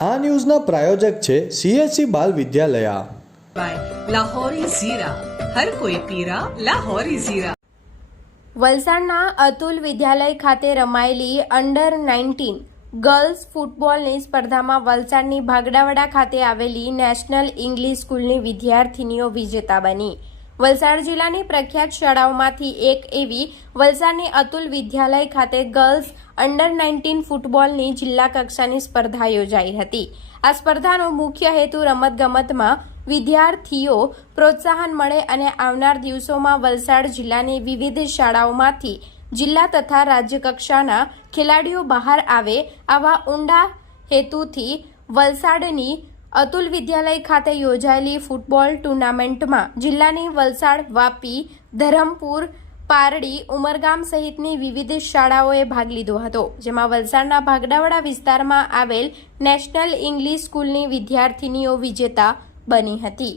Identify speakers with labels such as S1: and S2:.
S1: આ ન્યૂઝના પ્રાયોજક છે સીએસસી બાલ વિદ્યાલયા.
S2: લાહોરી ઝીરા. લાહોરી
S3: વલસાડના અતુલ વિદ્યાલય ખાતે રમાયેલી અંડર નાઇન્ટીન ગર્લ્સ ફૂટબોલની સ્પર્ધામાં વલસાડની ભાગડાવાડા ખાતે આવેલી નેશનલ ઇંગ્લિશ સ્કૂલની વિદ્યાર્થીનીઓ વિજેતા બની. વલસાડ જિલ્લાની પ્રખ્યાત શાળાઓમાંથી એક એવી વલસાડની અતુલ વિદ્યાલય ખાતે ગર્લ્સ અંડર નાઇન્ટીન ફૂટબોલની જિલ્લા કક્ષાની સ્પર્ધા યોજાઈ હતી. આ સ્પર્ધાનો મુખ્ય હેતુ રમતગમતમાં વિદ્યાર્થીઓ પ્રોત્સાહન મળે અને આવનાર દિવસોમાં વલસાડ જિલ્લાની વિવિધ શાળાઓમાંથી જિલ્લા તથા રાજ્ય કક્ષાના ખેલાડીઓ બહાર આવે આવા ઊંડા હેતુથી વલસાડની અતુલ વિદ્યાલય ખાતે યોજાયેલી ફૂટબોલ ટુર્નામેન્ટમાં જિલ્લાની વલસાડ વાપી, ધરમપુર પારડી ઉમરગામ સહિતની વિવિધ શાળાઓએ ભાગ લીધો હતો, જેમાં વલસાડના ભાગડાવાડા વિસ્તારમાં આવેલ નેશનલ ઇંગ્લિશ સ્કૂલની વિદ્યાર્થીનીઓ વિજેતા બની હતી.